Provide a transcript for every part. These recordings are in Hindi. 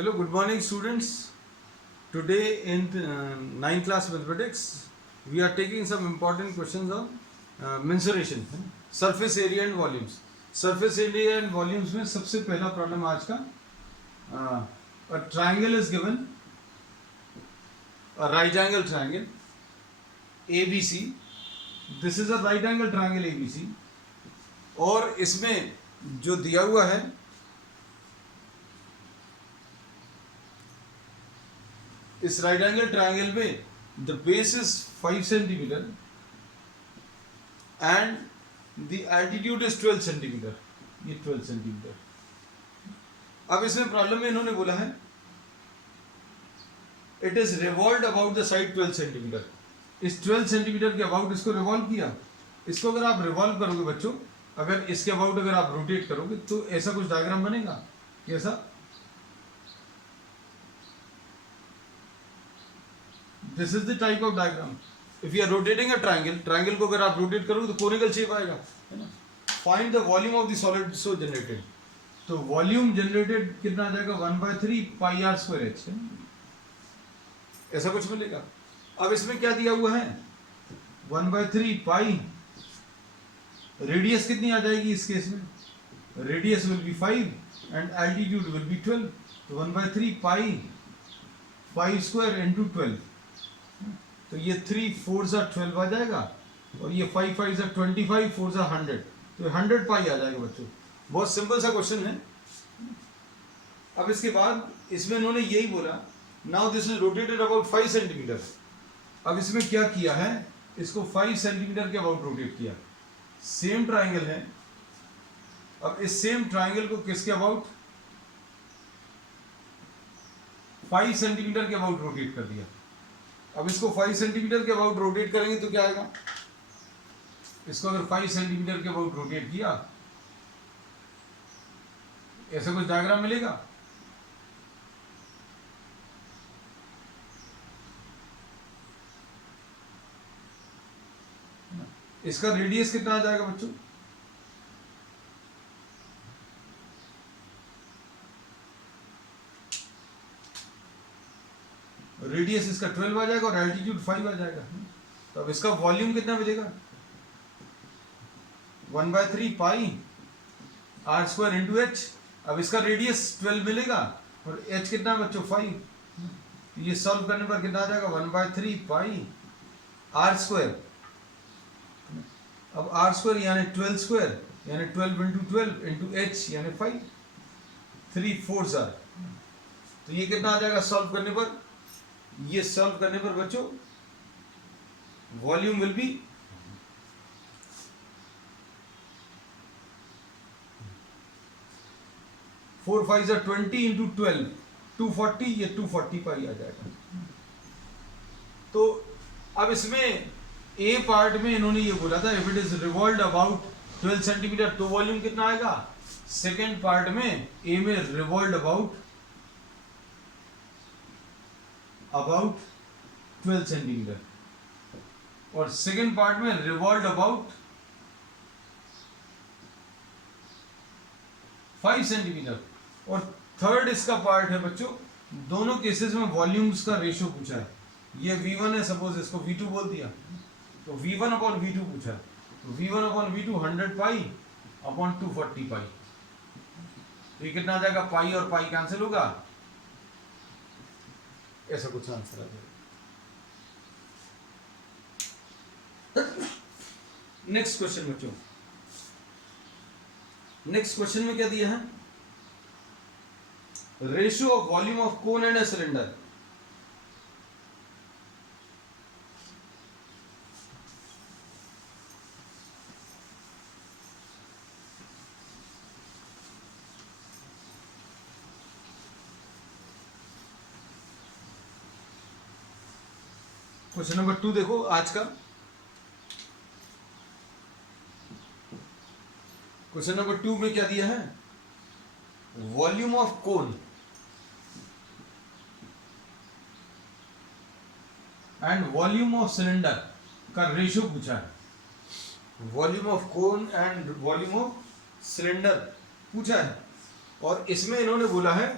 Hello, good morning students. Today in 9th class mathematics, we are taking some important questions on mensuration, surface area and volumes. Surface area and volumes में सबसे पहला प्रॉब्लम आज का a triangle is given, a right angle triangle ABC. This is a right angle triangle ABC और इसमें जो दिया हुआ है इस राइट एंगल ट्रायंगल में the base is 5 centimetre and the altitude is 12 centimetre. ये 12 सेंटीमीटर. अब इसमें प्रॉब्लम में इन्होंने बोला है it is revolved about the side 12 centimetre. इस 12 सेंटीमीटर के अबाउट इसको रिवॉल्व किया. इसको अगर आप रिवॉल्व करोगे बच्चों, अगर इसके अबाउट अगर आप रोटेट करोगे तो ऐसा कुछ डायग्राम बनेगा. कैसा? This is the type of diagram. If you are rotating a triangle, triangle को अगर आप rotate करोगे तो conical shape आएगा, है ना? Find the volume of the solid so generated. तो volume generated कितना आ जाएगा? 1/3 pi r square h. ऐसा कुछ मिलेगा. अब इसमें क्या दिया हुआ है? 1/3 pi. रेडियस कितनी आ जाएगी इस केस में? Radius will be 5 and altitude will be 12. तो 1/3 pi 5 square into 12. तो ये 3 4 12 आ जाएगा और ये 5 5 25 4 100. तो 100 पाई आ जाएगा बच्चों. बहुत सिंपल सा क्वेश्चन है. अब इसके बाद इसमें इन्होंने यही बोला now this is rotated about 5 centimetre. अब इसमें क्या किया है? इसको 5 सेंटीमीटर के अबाउट रोटेट किया. सेम ट्राइंगल है. अब इस सेम ट्राइंगल को किसके अबाउट 5 सेंटीमीटर के अबाउट रोटेट कर दिया. अब इसको 5 सेंटीमीटर के अबाउट रोटेट करेंगे तो क्या आएगा? इसको अगर 5 सेंटीमीटर के अबाउट रोटेट किया ऐसा कुछ डायग्राम मिलेगा. इसका रेडियस कितना आ जाएगा बच्चों? रेडियस इसका 12 आ जाएगा और एल्टीट्यूड 5 आ जाएगा. तो अब इसका वॉल्यूम कितना मिलेगा? 1/3 पाई r स्क्वायर इंटू एच. अब इसका रेडियस 12 मिलेगा और h कितना बच्चों 5. ये सॉल्व करने पर कितना आ जाएगा? 1/3 पाई r स्क्वायर. अब r स्क्वायर यानी 12 स्क्वायर यानी 12 इंटू 12 इंटू h यानी 5. 3 4 आर. तो ये कितना आ जाएगा सॉल्व करने पर? ये सॉल्व करने पर बच्चों वॉल्यूम विल बी 4 5 20 इंटू 12 240. ये 240 पाई आ जाएगा. तो अब इसमें ए पार्ट में इन्होंने ये बोला था if it is revolved about 12 centimetre तो वॉल्यूम कितना आएगा. सेकेंड पार्ट में ए में रिवॉल्व्ड अबाउट 12 सेंटीमीटर और सेकेंड पार्ट में रिवॉल्व्ड अबाउट 5 सेंटीमीटर. और थर्ड इसका पार्ट है बच्चों. दोनों केसेस में वॉल्यूम्स का रेशियो पूछा है. ये V1 है, सपोज इसको V2 बोल दिया तो V1 अपॉन V2 पूछा. तो V1 upon V2 100 pi upon 240 पाई. तो ये कितना आ जाएगा? पाई और पाई कैंसिल होगा. ऐसा कुछ आंसर आ जाएगा. नेक्स्ट क्वेश्चन बच्चों. नेक्स्ट क्वेश्चन में क्या दिया है? Ratio of volume of cone and a cylinder. Question number 2 देखो आज का. क्वेश्चन नंबर 2 में क्या दिया है? Volume of cone and volume of cylinder का रेशियो पूछा है. Volume of cone and volume of cylinder पूछा है और इसमें इन्होंने बोला है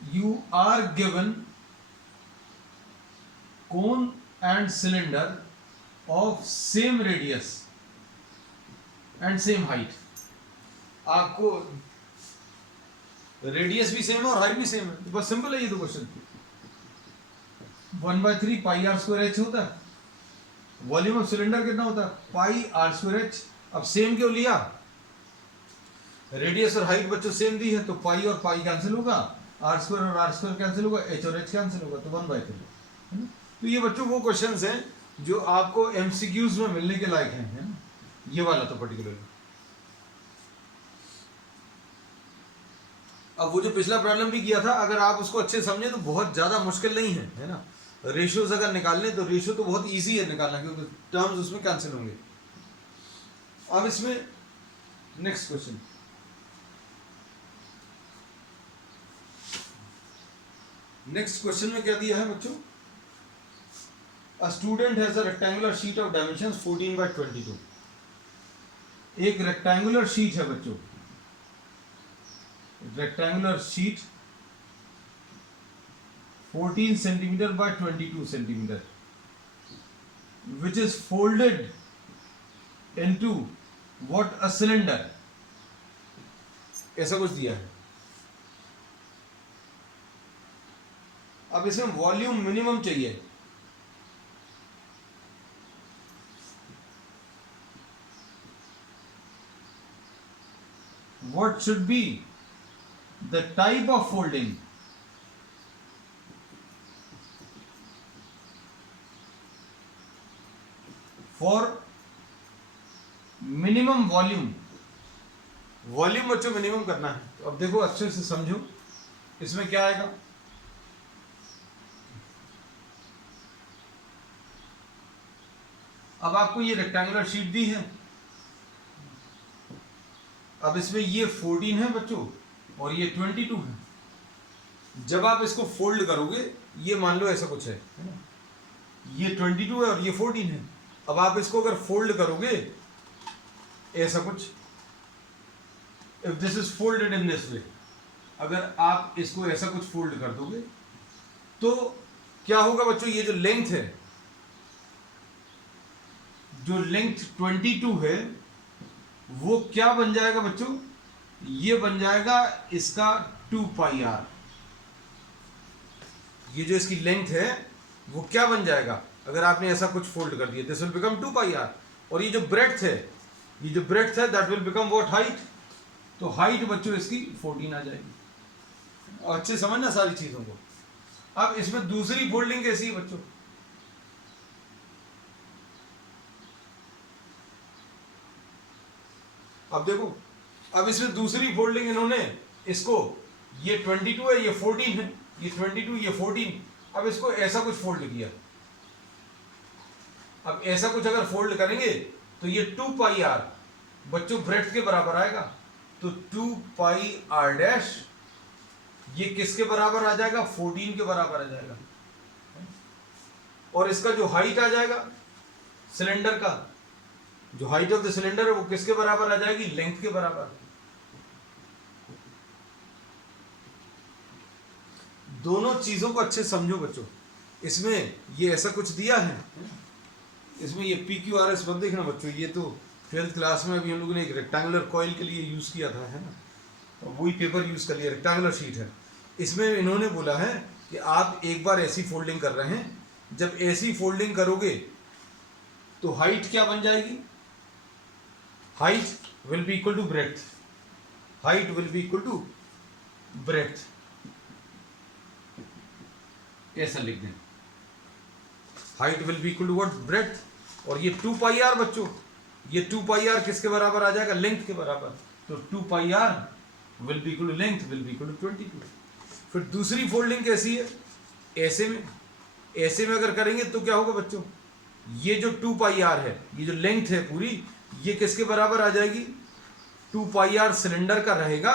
you are given cone and cylinder of same radius and same height. आपको रेडियस भी सेम है और हाइट भी सेम है, तो बस सिंपल है ये तो question. 1/3 pi r square h होता है. वॉल्यूम ऑफ सिलेंडर कितना होता है? Pi r square h. अब सेम क्यों लिया? रेडियस और हाइट बच्चों सेम दी है, तो पाई और पाई कैंसिल होगा, आर स्क्वायर और आर स्क्वायर कैंसिल होगा, एच और एच कैंसिल होगा, तो 1/3 है ना. तो ये बच्चों वो क्वेश्चंस हैं जो आपको एमसीक्यूज में मिलने के लायक हैं, है ना. ये वाला तो पर्टिकुलरली. अब वो जो पिछला प्रॉब्लम भी किया था, अगर आप उसको अच्छे समझे तो बहुत ज्यादा मुश्किल नहीं है, है ना. रेशियोज अगर निकालने तो रेशियो तो बहुत इजी है निकालना, क्योंकि टर्म्स उसमें कैंसिल होंगे. अब इसमें नेक्स्ट क्वेश्चन, नेक्स्ट क्वेश्चन में क्या दिया है बच्चों? A student has a rectangular sheet of dimensions 14/22. एक रेक्टेंगुलर शीट है बच्चों, rectangular sheet 14 centimetre by 22 centimetre, which is folded into what? A cylinder. ऐसा कुछ दिया है. अब इसमें वॉल्यूम मिनिमम चाहिए. What should be the type of folding? For minimum volume. Volume बच्चों मिनिमम करना है. तो अब देखो अच्छे से समझो, इसमें क्या आएगा? अब आपको ये रेक्टेंगुलर शीट दी है. अब इसमें ये 14 है बच्चों और ये 22 है. जब आप इसको फोल्ड करोगे, ये मान लो ऐसा कुछ है ना, ये 22 है और ये 14 है. अब आप इसको अगर फोल्ड करोगे ऐसा कुछ, if this is folded in this way, अगर आप इसको ऐसा कुछ फोल्ड कर दोगे तो क्या होगा बच्चों? ये जो लेंथ है, जो लेंथ 22 है, वो क्या बन जाएगा बच्चों? ये बन जाएगा इसका 2πr. ये जो इसकी लेंथ है वो क्या बन जाएगा अगर आपने ऐसा कुछ फोल्ड कर दिया? This will become 2πr. और ये जो ब्रेड्थ है, ये जो ब्रेड्थ है, that will become what? Height. तो हाइट बच्चों इसकी 14 आ जाएगी. और अच्छे समझना सारी चीजों को. अब इसमें दूसरी फोल्डिंग कैसी है बच्चों? अब देखो, अब इसमें दूसरी फोल्डिंग इन्होंने इसको, ये 22 है, ये 14 है, ये 22, ये 14. अब इसको ऐसा कुछ फोल्ड किया. अब ऐसा कुछ अगर फोल्ड करेंगे तो ये 2πr बच्चों ब्रेड्थ के बराबर आएगा. तो 2πr डैश ये किसके बराबर आ जाएगा? 14 के बराबर आ जाएगा. और इसका जो हाइट आ जाएगा सिलेंडर का, जो हाइट ऑफ द सिलेंडर है, वो किसके बराबर आ जाएगी? लेंथ के बराबर. दोनों चीजों को अच्छे समझो बच्चों. इसमें ये ऐसा कुछ दिया है, इसमें ये PQRS मत देखना बच्चों, ये तो 12th क्लास में अभी हम लोगों ने एक रेक्टेंगुलर कॉइल के लिए यूज किया था, है ना. तो वही पेपर यूज कर लिया, रेक्टेंगुलर शीट है. इसमें इन्होंने बोला है कि आप एक बार ऐसी फोल्डिंग कर रहे हैं, जब ऐसी फोल्डिंग करोगे तो हाइट क्या बन जाएगी? Height will be equal to breadth. Height will be equal to breadth. ऐसा लिख दें, height will be equal to what? Breadth. और ये 2πr बच्चों, ये 2πr किसके बराबर आ जाएगा? लेंथ के बराबर. तो 2πr will be equal to length will be equal to 22. फिर दूसरी फोल्डिंग कैसी है? ऐसे में, ऐसे में अगर करेंगे तो क्या होगा बच्चों? ये जो 2πr है, ये जो लेंथ है पूरी, ये किसके बराबर आ जाएगी? 2πr सिलेंडर का रहेगा,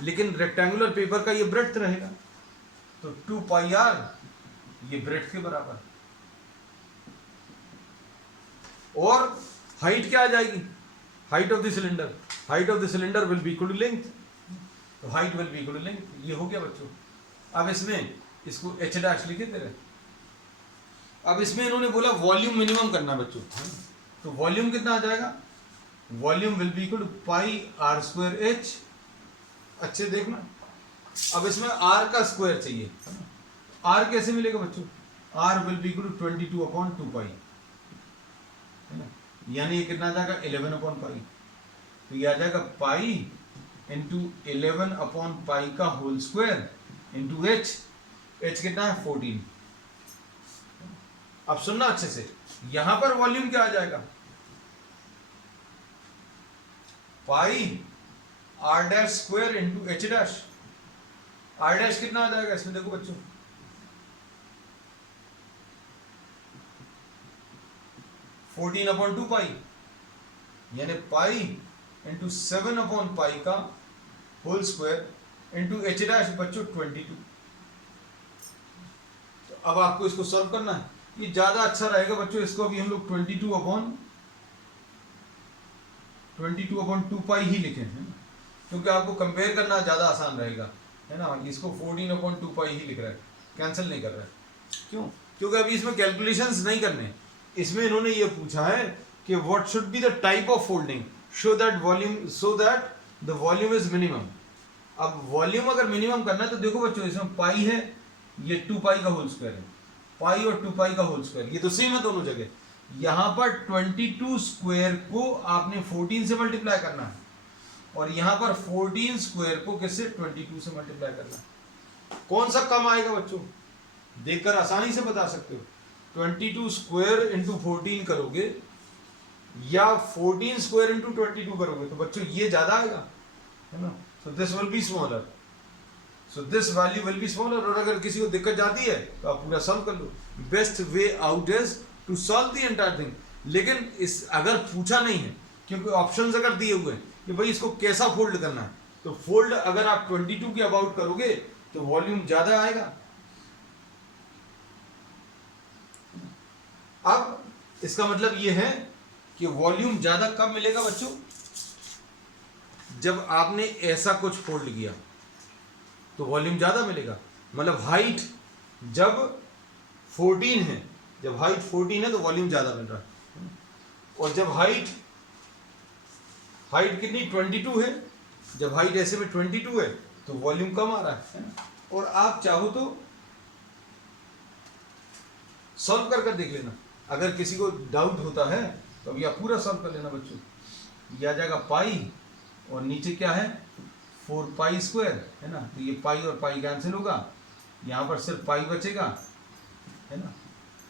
लेकिन रेक्टेंगुलर पेपर का ये ब्रेड्थ रहेगा. तो 2πr ये ब्रेड्थ के बराबर. और हाइट क्या आ जाएगी? Height of the cylinder. Height of the cylinder will be equal to length. तो height will be equal to length. ये हो गया बच्चों. अब इसमें इसको एच डैश लिखे दे रहे। अब इसमें इन्होंने बोला वॉल्यूम मिनिमम करना बच्चों, तो वॉल्यूम कितना आ जाएगा, volume will be equal to pi r square h. अच्छे देखना, अब इसमें आर का स्क्वायर चाहिए, आर कैसे मिलेगा बच्चों, r will be equal to 22/2 pi, है ना, यानी ये कितना आ जाएगा 11/पाई, तो ये आ जाएगा पाई इंटू 11/पाई का whole square into h, h कितना है 14। अब सुनना अच्छे से, यहां पर वॉल्यूम क्या आ जाएगा, pi r dash square into h dash, r dash कितना आ जाएगा इसमें देखो बच्चों, फोर्टीन अपॉन 2 पाई, यानी पाई इंटू 7/पाई का whole square into h dash बच्चों 22। तो अब आपको इसको सॉल्व करना है, ये ज्यादा अच्छा रहेगा बच्चों, इसको अभी हम लोग 22/2 पाई ही लिखें, है ना, क्योंकि आपको कंपेयर करना ज्यादा आसान रहेगा, है ना। इसको 14/2 पाई ही लिख रहा है, कैंसिल नहीं कर रहा है, क्यों, क्योंकि अभी इसमें कैलकुलेशंस नहीं करने, इसमें इन्होंने ये पूछा है कि what should be the type of folding so that the volume is minimum. अब वॉल्यूम अगर मिनिमम करना है तो देखो बच्चों, इसमें पाई है, ये 2 पाई का होल स्क्वायर है, पाई और 2 पाई का होल स्क्वायर ये तो सेम है दोनों जगह, यहां पर 22 स्क्वायर को आपने 14 से मल्टीप्लाई करना है, और यहां पर 14 स्क्वायर को किससे 22 से मल्टीप्लाई करना है। कौन सा कम आएगा बच्चों, देखकर आसानी से बता सकते हो, 22 स्क्वायर इंटू 14 करोगे या 14 स्क्वायर इंटू 22 करोगे, तो बच्चों ये ज्यादा आएगा, है ना, so this will be smaller, so this value will be smaller. और अगर किसी को दिक्कत जाती है तो आप पूरा सॉल्व कर लो, best way out is to solve the entire thing. लेकिन इस अगर पूछा नहीं है, क्योंकि ऑप्शंस अगर दिए हुए हैं कि भाई इसको कैसा फोल्ड करना है, तो फोल्ड अगर आप 22 के अबाउट करोगे तो वॉल्यूम ज्यादा आएगा। अब इसका मतलब यह है कि वॉल्यूम ज्यादा कब मिलेगा बच्चों, जब आपने ऐसा कुछ फोल्ड किया तो वॉल्यूम ज्यादा मिलेगा, मतलब हाइट जब 14 है, जब हाइट 14 है तो वॉल्यूम ज्यादा मिल रहा है, और जब हाइट कितनी 22 है, जब हाइट ऐसे में 22 है तो वॉल्यूम कम आ रहा है। और आप चाहो तो सॉल्व कर देख लेना, अगर किसी को डाउट होता है तो अभी आप पूरा सॉल्व कर लेना बच्चों। यह आ जाएगा पाई और नीचे क्या है 4 पाई स्क्वायर, है ना, तो ये पाई और पाई कैंसिल होगा, यहाँ पर सिर्फ पाई बचेगा, है ना।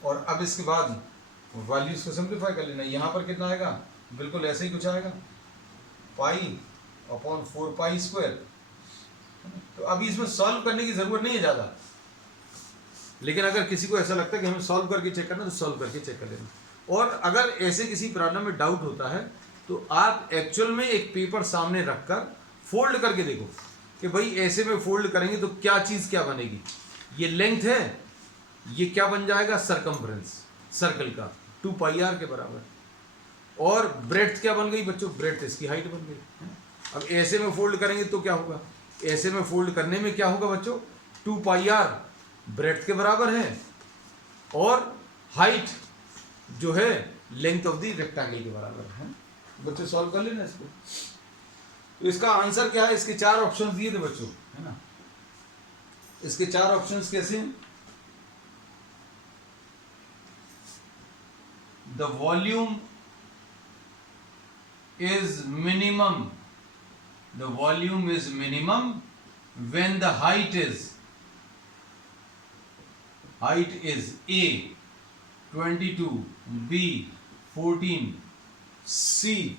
और अब इसके बाद वैल्यूज को सिंप्लीफाई कर लेना, यहाँ पर कितना आएगा, बिल्कुल ऐसे ही कुछ आएगा, पाई अपॉन 4 पाई स्क्वायर। तो अभी इसमें सॉल्व करने की जरूरत नहीं है ज़्यादा, लेकिन अगर किसी को ऐसा लगता है कि हमें सॉल्व करके चेक करना, तो सॉल्व करके चेक कर लेना। और अगर ऐसे किसी प्रॉब्लम में डाउट होता है तो आप एक्चुअल में एक पेपर सामने रखकर फोल्ड करके देखो कि भाई ऐसे में फोल्ड करेंगे तो क्या चीज़ क्या बनेगी, ये लेंथ है, ये क्या बन जाएगा सरकमफ्रेंस सर्कल का 2 पाई r के बराबर, और ब्रेड्थ क्या बन गई बच्चों, ब्रेड्थ इसकी हाइट बन गई। अब ऐसे में फोल्ड करेंगे तो क्या होगा, ऐसे में फोल्ड करने में क्या होगा बच्चों, 2 पाई r ब्रेड्थ के बराबर है, और हाइट जो है लेंथ ऑफ द रेक्टेंगल के बराबर है। बच्चों सॉल्व कर लेना इसको। तो इसका आंसर क्या है, इसके 4 ऑप्शन दिए थे बच्चों, है ना, इसके 4 ऑप्शंस कैसे हैं, the volume is minimum, the volume is minimum when the height is A 22, B 14, C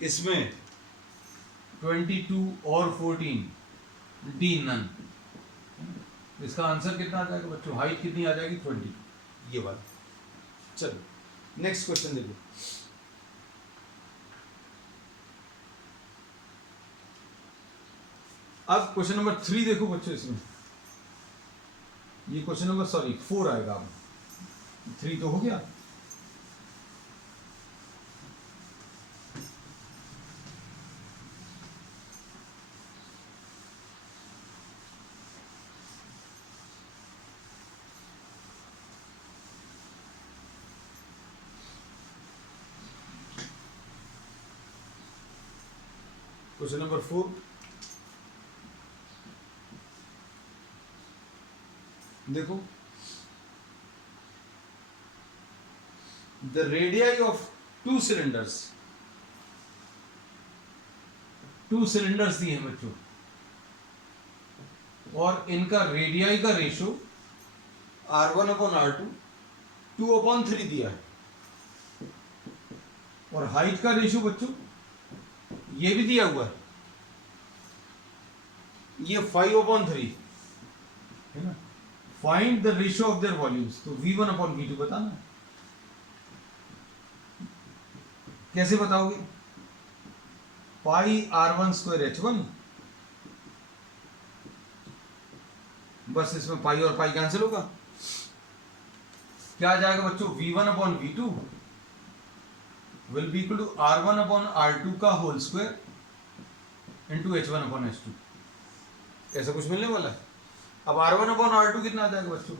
इसमें 22 और 14, D नन। इसका आंसर कितना आ जाएगा बच्चों, हाइट कितनी आ जाएगी 20, ये वाला। चलो नेक्स्ट क्वेश्चन देखो, अब क्वेश्चन नंबर 3 देखो बच्चों, इसमें ये क्वेश्चन नंबर 4 आएगा, अब 3 तो हो गया। क्वेश्चन नंबर 4, देखो the radii of to cylinders दिए हैं बच्चों, और इनका रेडियाई का रेशो R1/R2 2/3 दिया है, और हाइट का रेशो बच्चों ये भी दिया हुआ है, ये 5/3 है ना। Find the ratio of their volumes, तो V1/V2 बताना। कैसे बताओगे? पाई R1² H1, बस इसमें पाई और पाई कैंसिल होगा, क्या आ जाएगा बच्चों? V1/V2 will be equal to R1/R2 का होल स्क्वायर इंटू H1/H2, ऐसा कुछ मिलने वाला है। अब R1/R2 कितना आ जाएगा बच्चों?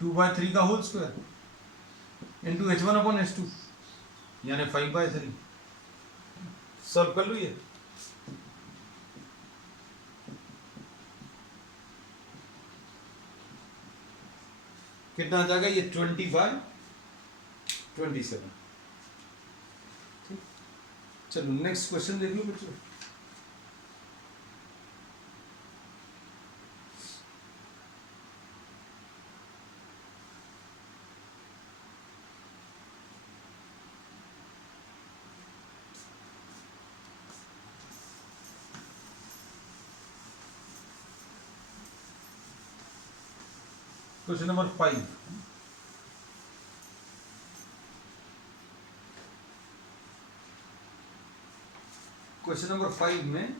2/3 का होल स्क्वायर इंटू H1/H2 यानी 5/3। सॉल्व कर लो ये। कितना आ जाएगा? ये 25/27। चलो नेक्स्ट क्वेश्चन देख लो बच्चों। क्वेश्चन नंबर 5, क्वेश्चन नंबर 5 में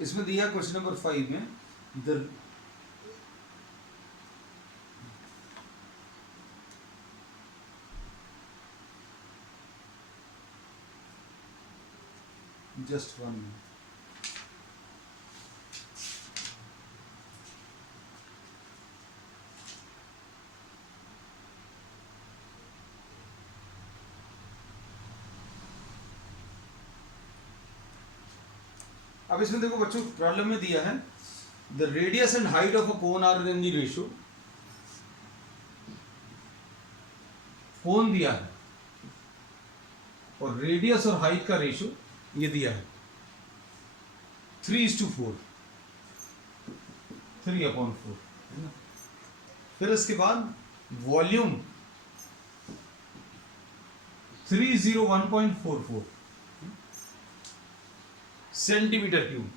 इसमें दिया क्वेश्चन नंबर 5 में द जस्ट 1 मिनट। अब इसमें देखो बच्चों, प्रॉब्लम में दिया है the radius and height of a cone are in the ratio. Cone दिया है और रेडियस और हाइट का रेशियो ये दिया है 3:4, 3/4। फिर इसके बाद वॉल्यूम 301.44 सेंटीमीटर क्यूब।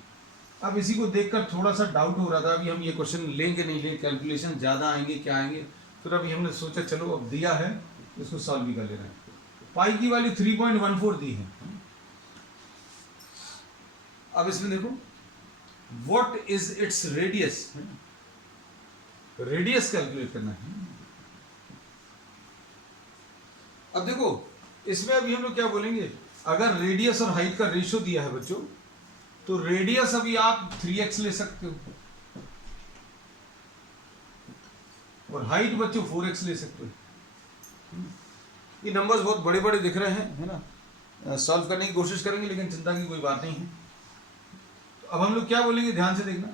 अब इसी को देखकर थोड़ा सा डाउट हो रहा था अभी हम ये क्वेश्चन लेंगे नहीं लेंगे, कैलकुलेशन ज़्यादा आएंगे क्या आएंगे, फिर अभी हमने सोचा चलो अब दिया है इसको सॉल्व भी कर ले रहे हैं। पाई की वैल्यू 3.14 दी है। अब इसमें देखो what is its radius, radius calculate करना है। अब देखो इसमें अभी हम लोग क्या बोलेंगे, अगर रेडियस और हाइट का रेशियो दिया है बच्चों तो रेडियस अभी आप 3x ले सकते हो और हाइट बच्चों 4x ले सकते हो। ये नंबर्स बहुत बड़े बड़े दिख रहे हैं, है ना, सॉल्व करने की कोशिश करेंगे लेकिन चिंता की कोई बात नहीं है। तो अब हम लोग क्या बोलेंगे, ध्यान से देखना,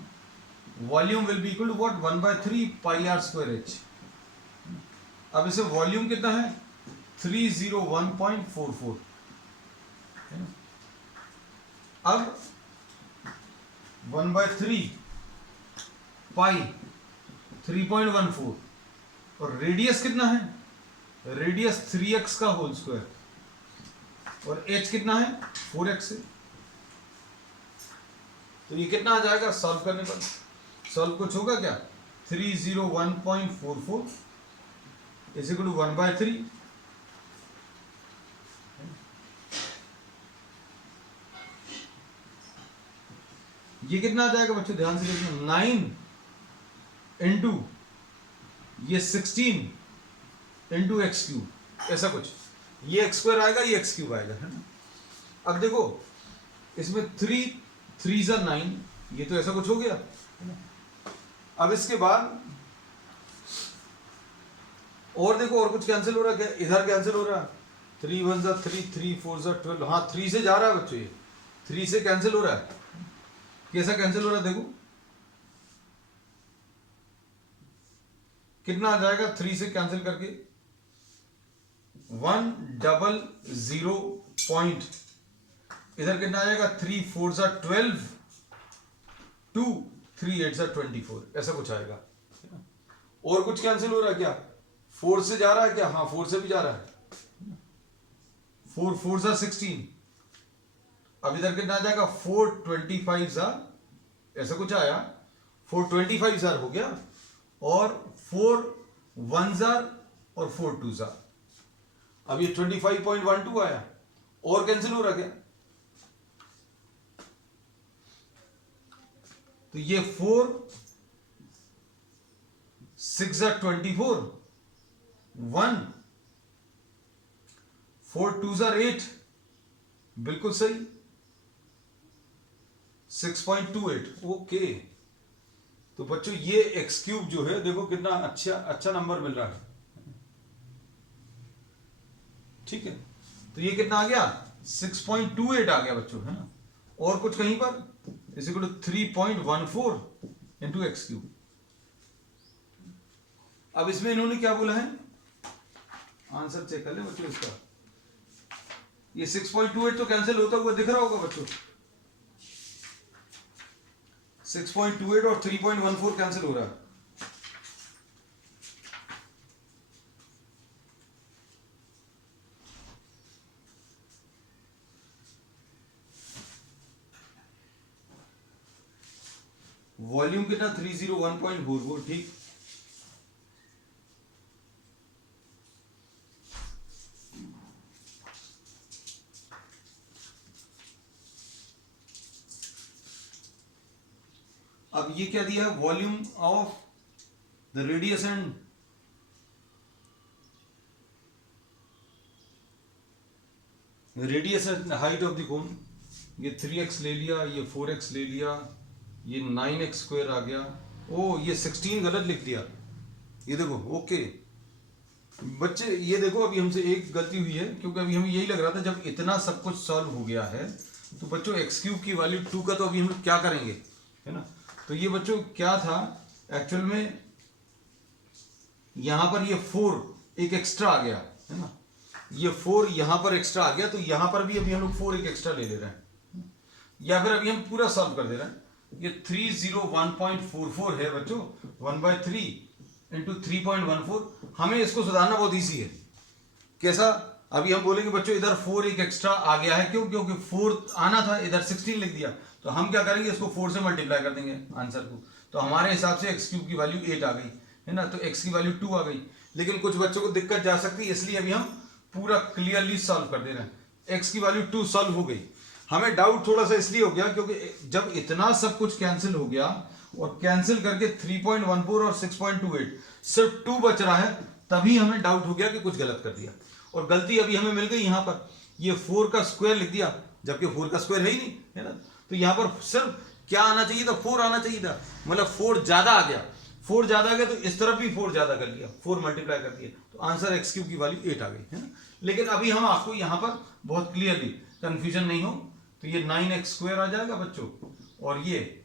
volume will be equal to what 1/3 πr²h। अब इसे वॉल्यूम कितना है 301.44, है ना। अब 1/3 पाई 3.14 और रेडियस कितना है, रेडियस 3x का होल स्क्वायर और h कितना है 4x है। तो ये कितना आ जाएगा सॉल्व करने पर, सॉल्व कुछ होगा क्या, 301.44 इज इक्वल टू 1/3 ये कितना आ जाएगा बच्चों, ध्यान से देखना, 9 इंटू ये 16 इंटू एक्स क्यूब, ऐसा कुछ, ये एक्स स्क्वायर आएगा, ये एक्स क्यूब आएगा, है ना। अब देखो इसमें 3 × 9, ये तो ऐसा कुछ हो गया, है ना। अब इसके बाद और देखो और कुछ कैंसिल हो रहा है क्या, इधर कैंसिल हो रहा है, 3 × 1 = 3, 3 × 4 = 12, हाँ 3 से जा रहा है बच्चों, ये 3 से कैंसिल हो रहा है। कैसा कैंसिल हो रहा है देखो, कितना आ जाएगा 3 से कैंसिल करके, 100 पॉइंट, इधर कितना आ जाएगा, 3 × 4 = 12, 2 3 × 8 = 24, ऐसा कुछ आएगा। और कुछ कैंसिल हो रहा है क्या, 4 से जा रहा है क्या, हाँ 4 से भी जा रहा है, 4 × 4 = 16, अब इधर कितना आ जाएगा, 4 × 25 = ऐसा कुछ आया, 4 × 25 हो गया, और 4 × 1 = और 4 × 2 = अब ये 25.12 आया। और कैंसिल हो रहा क्या, तो ये 4 × 6 = 24, 1 4 × 2 = 8, बिल्कुल सही, 6.28, ओके। तो बच्चों ये एक्स क्यूब जो है देखो कितना अच्छा नंबर मिल रहा है, ठीक है। तो ये कितना आ गया, 6.28 आ गया बच्चों, है ना। और कुछ कहीं पर = 3.14 इंटू एक्स क्यूब। अब इसमें इन्होंने क्या बोला है, आंसर चेक कर ले बच्चों इसका, ये 6.28 तो कैंसिल होता हुआ दिख रहा होगा बच्चों, 6.28 और 3.14 कैंसिल हो रहा है। वॉल्यूम कितना, 301.44, ठीक। अब ये क्या दिया है, volume of the radius and height of the cone, ये 3x ले लिया, ये 4x ले लिया, ये 9x² आ गया, ओ ये 16 गलत लिख दिया, ये देखो, ओके बच्चे ये देखो अभी हमसे एक गलती हुई है, क्योंकि अभी हमें यही लग रहा था जब इतना सब कुछ सॉल्व हो गया है तो बच्चों एक्स क्यूब की वैल्यू 2 का तो अभी हम लोग क्या करेंगे, है ना। तो ये बच्चों क्या था एक्चुअल में, यहां पर ये 4 एक एक्स्ट्रा आ गया, है ना, ये 4 यहां पर एक्स्ट्रा आ गया, तो यहां पर भी अभी हम लोग 4 एक एक्स्ट्रा ले रहे हैं, या फिर अभी हम पूरा सॉल्व कर दे रहे हैं। ये 301.44 है बच्चों, 1/3 इंटू 3.14, हमें इसको सुधारना बहुत ईजी है। कैसा, अभी हम बोलेंगे बच्चों इधर 4 एक एक्स्ट्रा आ गया है, क्यों, क्योंकि 4 आना था, इधर 16 लिख दिया, तो हम क्या करेंगे, इसको 4 से मल्टीप्लाई कर देंगे आंसर को, तो हमारे हिसाब से एक्स क्यूब की वैल्यू 8 आ गई, है ना, तो एक्स की वैल्यू 2 आ गई। लेकिन कुछ बच्चों को दिक्कत जा सकती है, इसलिए अभी हम पूरा क्लियरली सॉल्व कर दे रहे हैं, एक्स की वैल्यू 2 सॉल्व हो गई। हमें डाउट थोड़ा सा इसलिए हो गया क्योंकि जब इतना सब कुछ कैंसिल हो गया और कैंसिल करके 3.14 और 6.28 सिर्फ 2 बच रहा है, तभी हमें डाउट हो गया कि कुछ गलत कर दिया, और गलती अभी हमें मिल गई यहां पर, ये 4 का स्क्वायर लिख दिया, जबकि 4 का स्क्वायर है ही नहीं, है ना। तो यहां पर सिर्फ क्या आना चाहिए था, 4 आना चाहिए था, मतलब 4 ज्यादा आ गया, 4 ज्यादा आ गया तो इस तरफ भी 4 ज्यादा कर लिया, 4 मल्टीप्लाई कर दिया, तो आंसर एक्स क्यूब की वैल्यू 8 आ गई, है ना। लेकिन अभी हम आपको यहां पर बहुत क्लियरली, कंफ्यूजन नहीं हो, तो ये 9x² आ जाएगा बच्चों, और ये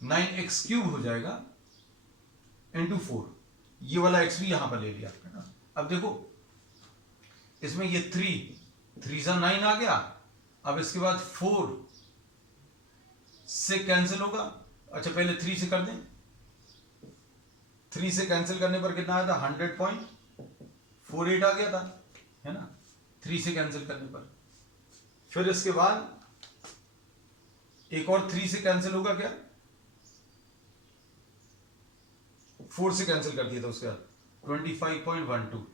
9x³ हो जाएगा इंटू 4, ये वाला x भी यहां पर ले लिया, है ना। अब देखो इसमें ये 3 × 9 आ गया, अब इसके बाद 4 से कैंसिल होगा, अच्छा पहले 3 से कर दें, 3 से कैंसिल करने पर कितना आया था, 100.48 आ गया था, है ना, 3 से कैंसिल करने पर। फिर इसके बाद एक और 3 से कैंसिल होगा क्या, 4 से कैंसिल कर दिया था, उसके बाद 25.12,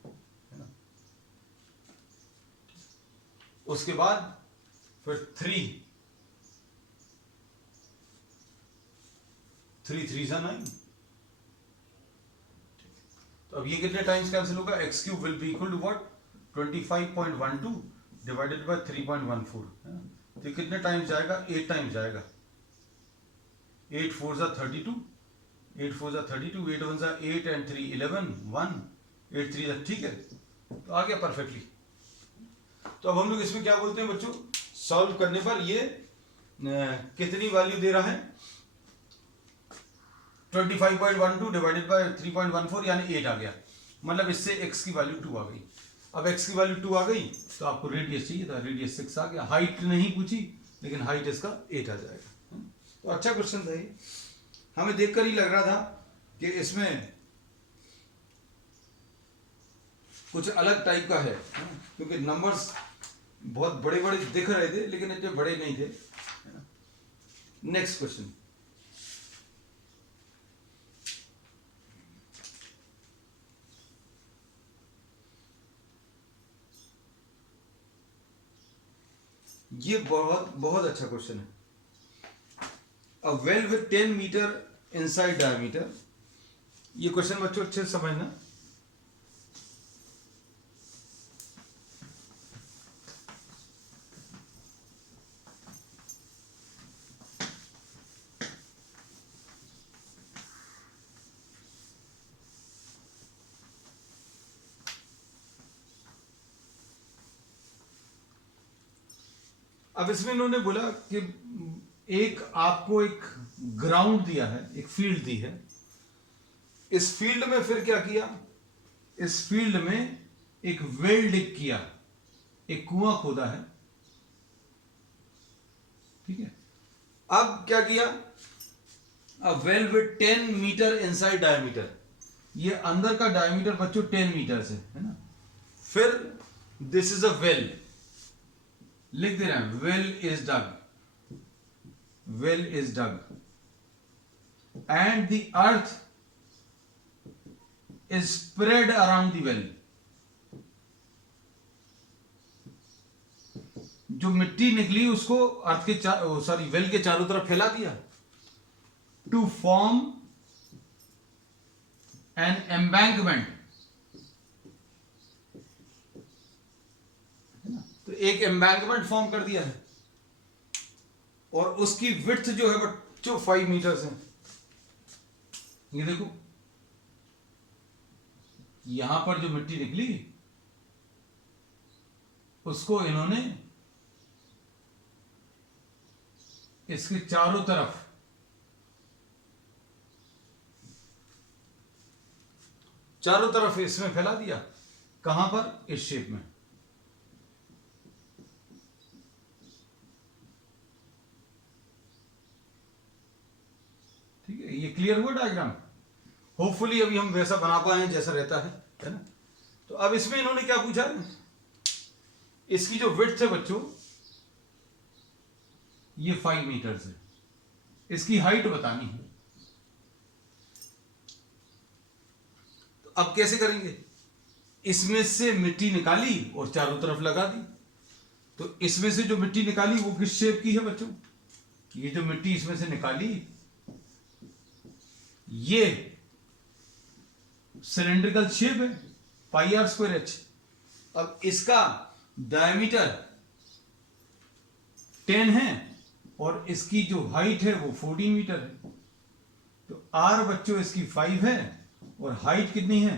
है ना। उसके बाद फिर 3 3 × 9, तो तो अब ये कितने टाइम्स कैंसिल होगा, x cube will be equal to what, 25.12 divided by 3.14। तो कितने टाइम्स जाएगा, 8 टाइम्स जाएगा। 8 4 जा 32, 8 4 जा 32, 8 1 जा 8 एंड 3 11 1, 8 3 जा, ठीक है, तो आ गया परफेक्टली। तो अब हम लोग इसमें क्या बोलते हैं बच्चों, सॉल्व करने पर ये कितनी वैल्यू दे रहा है, 25.12 डिवाइडेड बाय 3.14 यानी 8 आ गया, मतलब इससे x की वैल्यू 2 आ गई। अब x की वैल्यू 2 आ गई तो आपको रेडियस चाहिए था, रेडियस 6 आ गया। हाइट नहीं पूछी लेकिन हाइट इसका 8 आ जाएगा। तो अच्छा क्वेश्चन था ये, हमें देखकर ही लग रहा था कि इसमें कुछ अलग टाइप का है, क्योंकि नंबर्स बहुत बड़े बड़े दिख रहे थे लेकिन इतने बड़े नहीं थे। नेक्स्ट क्वेश्चन, ये बहुत बहुत अच्छा क्वेश्चन है। A well with 10 metre inside diameter, ये क्वेश्चन बच्चों अच्छे से समझना। अब इसमें इन्होंने बोला कि एक आपको एक ग्राउंड दिया है, एक फील्ड दी है। इस फील्ड में फिर क्या किया, इस फील्ड में एक वेल डिग किया, एक कुआं खोदा है, ठीक है। अब क्या किया, a well with 10 metre inside diameter, ये अंदर का डायमीटर बच्चों 10 मीटर से है ना। फिर दिस इज अ वेल, लिख दे रहे हैं well is dug, well is dug and the earth is spread around the well, जो मिट्टी निकली उसको अर्थ के वेल के चारों तरफ फैला दिया, टू फॉर्म एन एम्बैंकमेंट, तो एक एम्बैंकमेंट फॉर्म कर दिया है और उसकी विड्थ जो है बच्चों 5 मीटर्स है। ये देखो यहां पर जो मिट्टी निकली उसको इन्होंने इसके चारों तरफ इसमें फैला दिया। कहां पर, इस शेप में। ठीक है, ये क्लियर हुआ डायग्राम। होपफुली अभी हम वैसा बना पाए जैसा रहता है ना। तो अब इसमें इन्होंने क्या पूछा, इसकी जो विड्थ है बच्चों ये 5 मीटर है, इसकी हाइट बतानी है। तो अब कैसे करेंगे, इसमें से मिट्टी निकाली और चारों तरफ लगा दी। तो इसमें से जो मिट्टी निकाली वो किस शेप की है बच्चों, ये जो मिट्टी इसमें से निकाली ये सिलेंड्रिकल शेप है, पाई आर स्क्वायर एच। अब इसका डायमीटर 10 है और इसकी जो हाइट है वो 14 मीटर है। तो आर बच्चों इसकी 5 है और हाइट कितनी है,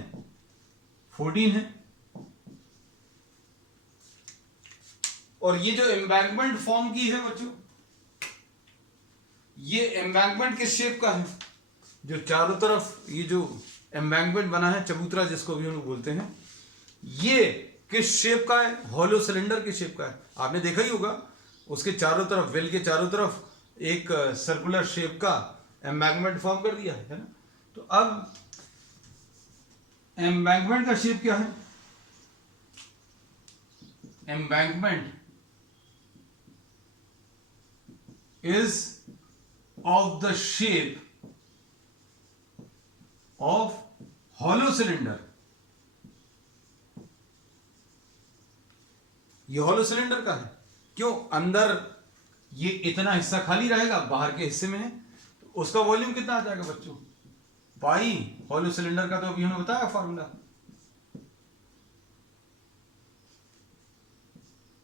14 है। और ये जो एम्बैंकमेंट फॉर्म की है बच्चों, ये एम्बैंकमेंट किस शेप का है, जो चारों तरफ ये जो एम्बैंकमेंट बना है, चबूतरा जिसको भी हम लोग बोलते हैं, ये किस शेप का है, हॉलो सिलेंडर के शेप का है। आपने देखा ही होगा उसके चारों तरफ, वेल के चारों तरफ एक सर्कुलर शेप का एम्बैंकमेंट फॉर्म कर दिया है ना। तो अब एम्बैंकमेंट का शेप क्या है, embankment is of the shape of hollow cylinder. ये हॉलो सिलेंडर का है, क्यों, अंदर ये इतना हिस्सा खाली रहेगा, बाहर के हिस्से में है, तो उसका वॉल्यूम कितना आ जाएगा बच्चों, पाई हॉलो सिलेंडर का तो अभी हमें बताया फॉर्मूला,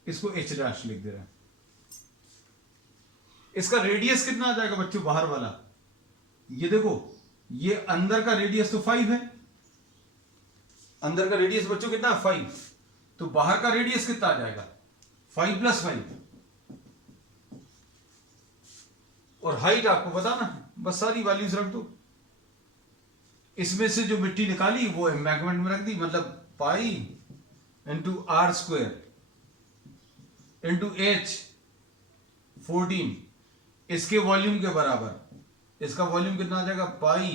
इसको एच डैश लिख दे रहे हैं। इसका रेडियस कितना आ जाएगा बच्चों बाहर वाला, ये देखो ये अंदर का रेडियस तो 5 है, अंदर का रेडियस बच्चों कितना 5, तो बाहर का रेडियस कितना आ जाएगा 5 + 5, और हाइट आपको बताना है, बस सारी वैल्यूज रख दो। इसमें से जो मिट्टी निकाली वो एम्बैंकमेंट में रख दी, मतलब pi into r square into h 14, इसके वॉल्यूम के बराबर। इसका वॉल्यूम कितना आ जाएगा पाई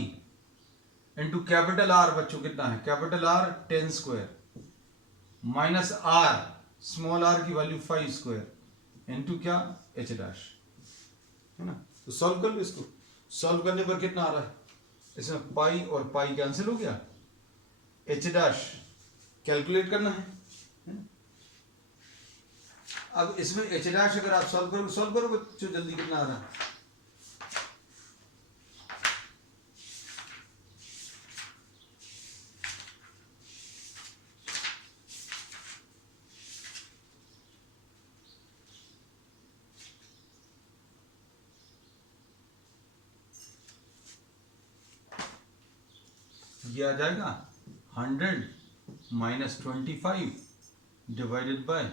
इंटू कैपिटल आर बच्चों कितना है, capital r 10 square minus r small r की वैल्यू 5 स्क्वायर इंटू क्या एच डैश, है ना। तो सॉल्व कर लो इसको, सॉल्व करने पर कितना आ रहा है, इसमें पाई और पाई कैंसिल हो गया, एच डैश कैलकुलेट करना है ना? अब इसमें एच डैश अगर आप सॉल्व करो बच्चों जल्दी कितना आ रहा है, ये आ जाएगा 100 minus 25 divided by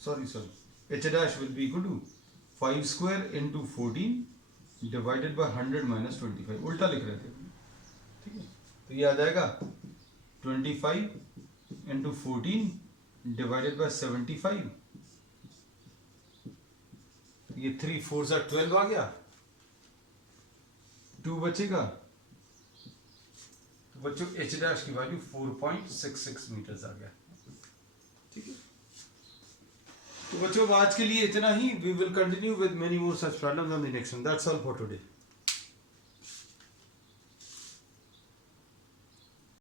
sorry h dash will be equal to 5 square into 14 divided by 100 minus 25, उल्टा लिख रहे थे, ठीक है। तो ये आ जाएगा 25 into 14 divided by 75, ये 3 4 सा 12 आ गया, 2 बचेगा, तो बच्चों एच डैश की वैल्यू 4.66 मीटर्स आ गया, ठीक है। तो बच्चों आज के लिए इतना ही, we will continue with many more such problems on the next one, that's all for today.